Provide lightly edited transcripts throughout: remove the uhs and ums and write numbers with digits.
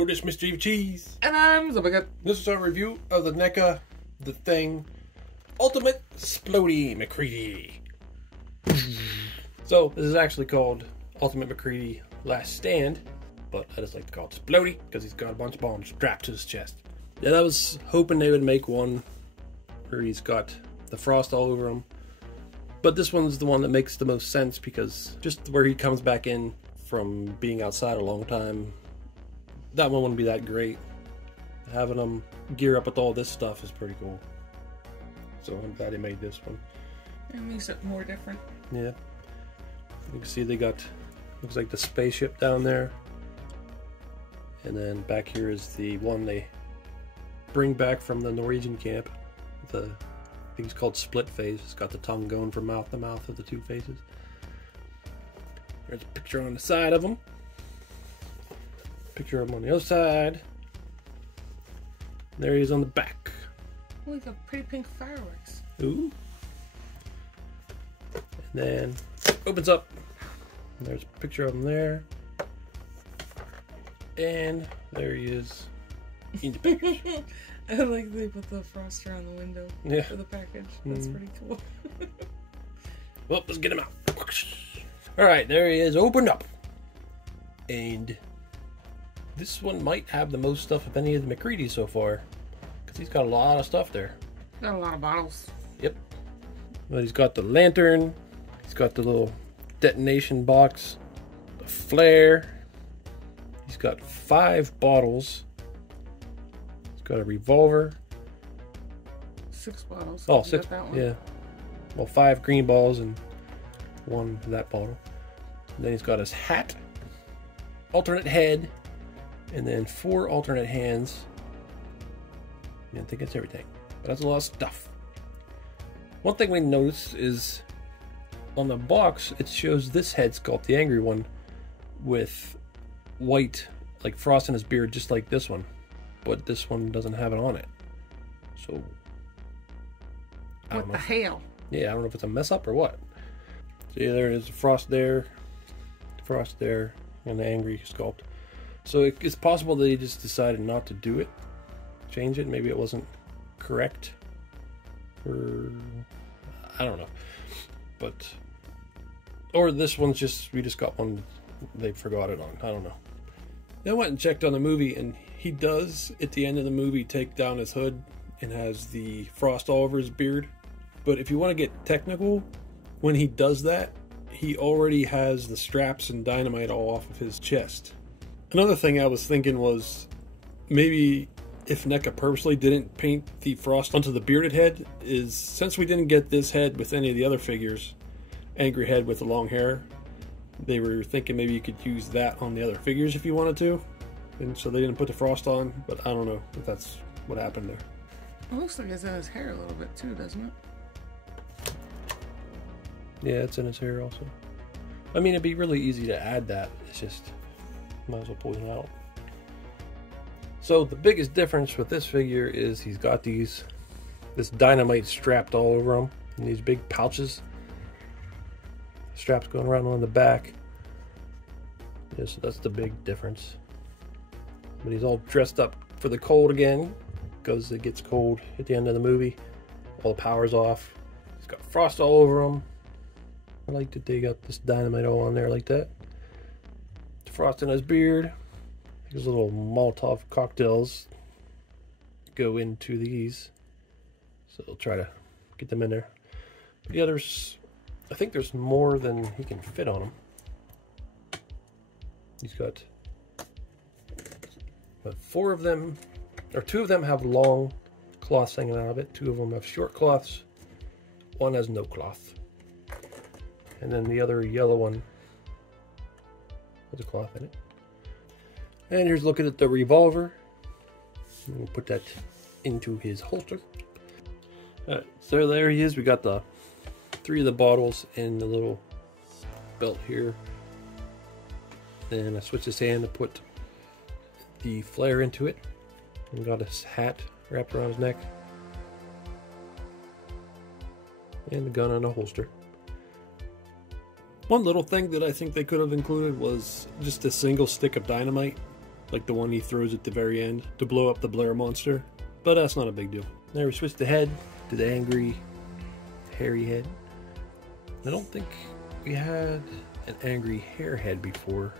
Hello, this is Mr. Evilcheese. And I'm Zubaka. This is our review of the NECA, The Thing, Ultimate Splodey Macready. So, this is actually called Ultimate Macready Last Stand, but I just like to call it Splodey because he's got a bunch of bombs strapped to his chest. And I was hoping they would make one where he's got the frost all over him. But this one's the one that makes the most sense because just where he comes back in from being outside a long time, that one wouldn't be that great. Having them gear up with all this stuff is pretty cool. So I'm glad they made this one. It makes it more different. Yeah. You can see they got, looks like the spaceship down there. And then back here is the one they bring back from the Norwegian camp. I think it's called Split Face. It's got the tongue going from mouth to mouth of the two faces. There's a picture on the side of them. Picture of him on the other side. There he is on the back. Oh, we got pretty pink fireworks. Ooh. And then opens up. And there's a picture of him there. And there he is in the package. I like they put the froster on the window for the package. That's pretty cool. Well, let's get him out. Alright, there he is, opened up. And this one might have the most stuff of any of the Macready so far. Because he's got a lot of stuff there. Got a lot of bottles. Yep. Well, he's got the lantern. He's got the little detonation box. The flare. He's got 5 bottles. He's got a revolver. 6 bottles. Oh, you 6. got that one? Yeah. Well, 5 green balls and 1 of that bottle. And then he's got his hat. Alternate head. And then 4 alternate hands. I think that's everything. But that's a lot of stuff. One thing we noticed is on the box, it shows this head sculpt, the angry one, with white, like frost in his beard, just like this one. But this one doesn't have it on it. So, What the hell? Yeah, I don't know if it's a mess up or what. See, there is frost there, and the angry sculpt. So it's possible that he just decided not to do it, change it. Maybe it wasn't correct, or I don't know. But or this one's just we just got one they forgot it on. I don't know. I went and checked on the movie, and he does at the end of the movie take down his hood and has the frost all over his beard. But if you want to get technical, when he does that, he already has the straps and dynamite all off of his chest. Another thing I was thinking was maybe if NECA purposely didn't paint the frost onto the bearded head is since we didn't get this head with any of the other figures, angry head with the long hair, they were thinking maybe you could use that on the other figures if you wanted to. And so they didn't put the frost on, but I don't know if that's what happened there. It looks like it's in his hair a little bit too, doesn't it? Yeah, it's in his hair also. I mean, it'd be really easy to add that. It's just, might as well pull it out. So the biggest difference with this figure is he's got this dynamite strapped all over him in these big pouches. Straps going around on the back. Yeah, so that's the big difference. But he's all dressed up for the cold again because it gets cold at the end of the movie. All the power's off. He's got frost all over him. I like that they got this dynamite all on there like that. Frost in his beard. These little Molotov cocktails go into these. So I'll try to get them in there. But yeah, I think there's more than he can fit on him. He's got 4 of them, or 2 of them have long cloths hanging out of it. 2 of them have short cloths. 1 has no cloth. And then the other yellow one has a cloth in it. And here's looking at the revolver. We'll put that into his holster. Alright, so there he is. We got the 3 of the bottles in the little belt here. Then I switched his hand to put the flare into it. And got his hat wrapped around his neck. And the gun on a holster. One little thing that I think they could have included was just a single stick of dynamite like the one he throws at the very end to blow up the Blair monster. But that's not a big deal. There we switched the head to the angry, hairy head. I don't think we had an angry hair head before.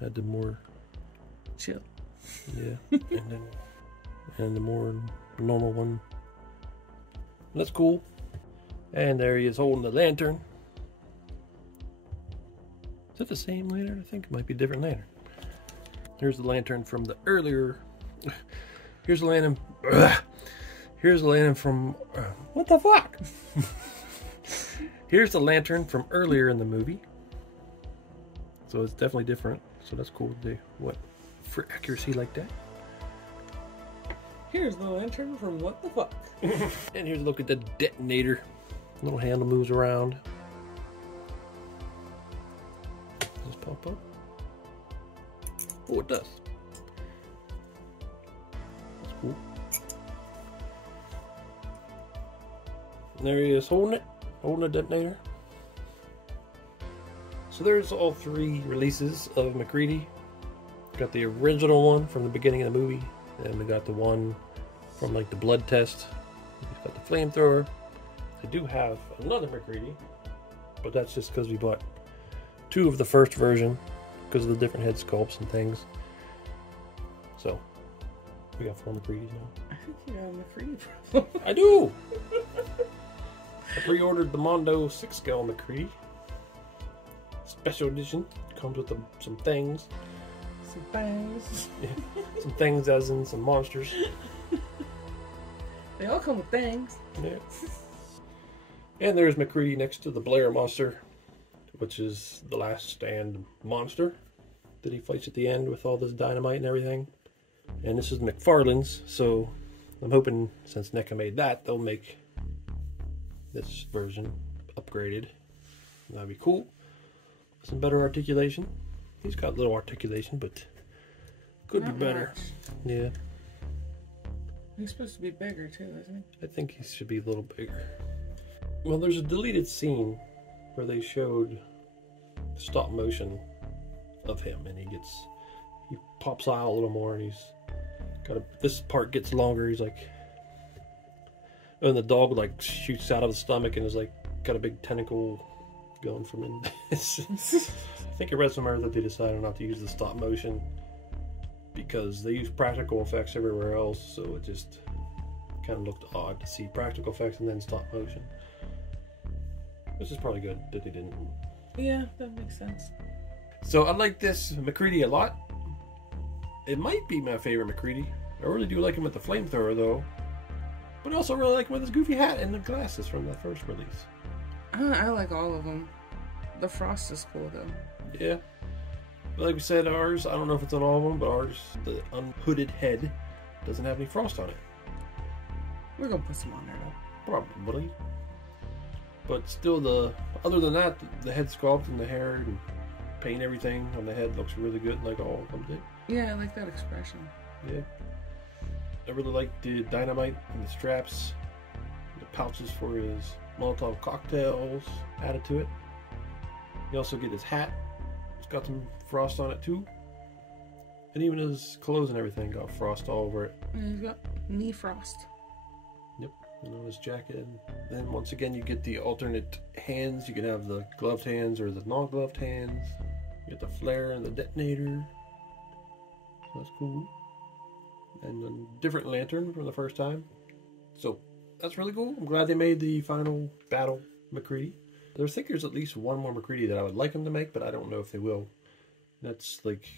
Had the more chill. Yeah, and the more normal one. That's cool. And there he is holding the lantern. Is it the same lantern? I think it might be a different lantern. Here's the lantern from the earlier. Here's the lantern. Here's the lantern from. What the fuck? Here's the lantern from earlier in the movie. So it's definitely different. So that's cool to do. What? For accuracy like that. Here's the lantern from what the fuck. And here's a look at the detonator. Little handle moves around. Does it pop up? Oh, it does. That's cool. And there he is holding it. Holding the detonator. So there's all 3 releases of Macready. Got the original one from the beginning of the movie. And we got the one from like the blood test. He's got the flamethrower. I do have another Macready, but that's just because we bought 2 of the first version because of the different head sculpts and things. So we got 4 Macreadys now. I think you got a Macready problem. I do. I pre-ordered the Mondo 6-scale Macready special edition. Comes with some things. Some things. Yeah. Some things as in some monsters. They all come with things. Yeah. And there's Macready next to the Blair monster, which is the last stand monster that he fights at the end with all this dynamite and everything. And this is McFarlane's, so I'm hoping since NECA made that, they'll make this version upgraded. That'd be cool. Some better articulation. He's got little articulation, but could Not be better. Much. Yeah. He's supposed to be bigger too, isn't he? I think he should be a little bigger. Well, there's a deleted scene where they showed stop motion of him, and he pops out a little more, and he's got this part gets longer. He's like, and the dog like shoots out of the stomach and is like got a big tentacle going from in. I think I read somewhere that they decided not to use the stop motion because they use practical effects everywhere else, so it just kind of looked odd to see practical effects and then stop motion. Which is probably good that they didn't. Yeah, that makes sense. So I like this Macready a lot. It might be my favorite Macready. I really do like him with the flamethrower though. But I also really like him with his goofy hat and the glasses from the first release. I like all of them. The frost is cool though. Yeah. But like we said, ours, I don't know if it's on all of them, but ours, the unhooded head, doesn't have any frost on it. We're gonna put some on there though. Probably. But still, other than that, the head sculpt and the hair and paint, everything on the head looks really good, like all of them did. Yeah, I like that expression. Yeah. I really like the dynamite and the straps, the pouches for his Molotov cocktails added to it. You also get his hat. It's got some frost on it too. And even his clothes and everything got frost all over it. And he's got knee frost. Yep. And on his jacket. And then once again you get the alternate hands. You can have the gloved hands or the non-gloved hands. You get the flare and the detonator. So that's cool. And a different lantern from the first time. So that's really cool. I'm glad they made the final battle Macready. I think there's at least one more Macready that I would like them to make, but I don't know if they will. That's like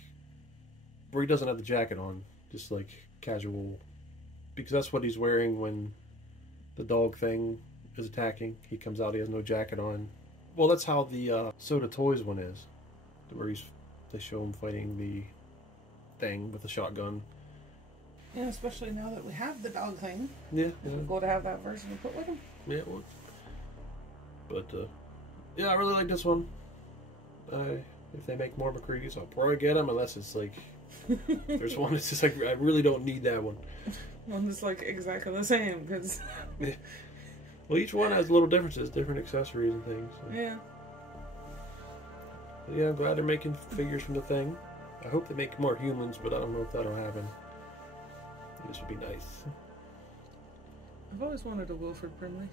where he doesn't have the jacket on, just like casual, because that's what he's wearing when the dog thing is attacking. He comes out, he has no jacket on. Well, that's how the Soda Toys one is, where they show him fighting the thing with the shotgun. Yeah, especially now that we have the dog thing. Yeah. We'll go to have that version to put with him. Yeah, it would. But yeah, I really like this one. If they make more Macreadys, I'll probably get them, unless it's like there's one that's just like I really don't need that one. One that's like exactly the same, because yeah. Well, each one has little differences, different accessories and things. So. Yeah. But yeah, I'm glad they're making figures from the thing. I hope they make more humans, but I don't know if that'll happen. This would be nice. I've always wanted a Wilford Brimley.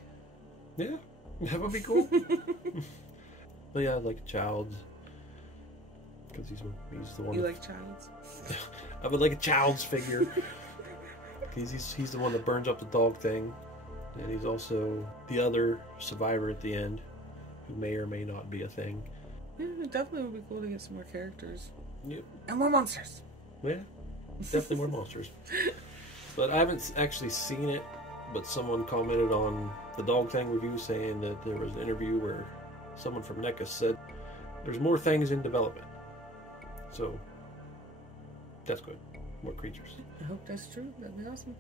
Yeah, that would be cool. But yeah, like Childs. Because he's the one. You like Childs? I would like a Childs figure. He's the one that burns up the dog thing. And he's also the other survivor at the end, who may or may not be a thing. Yeah, it definitely would be cool to get some more characters. Yep. And more monsters. Yeah, definitely more monsters. But I haven't actually seen it, but someone commented on the Dog Thing review saying that there was an interview where someone from NECA said there's more things in development. So, that's good. More creatures. I hope that's true. That'd be awesome.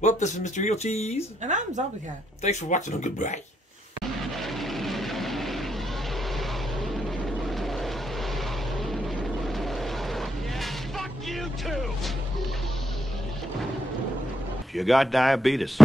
Well, this is Mr. Evilcheese. And I'm Zombie Cat. Thanks for watching and goodbye. Fuck you too! You got diabetes.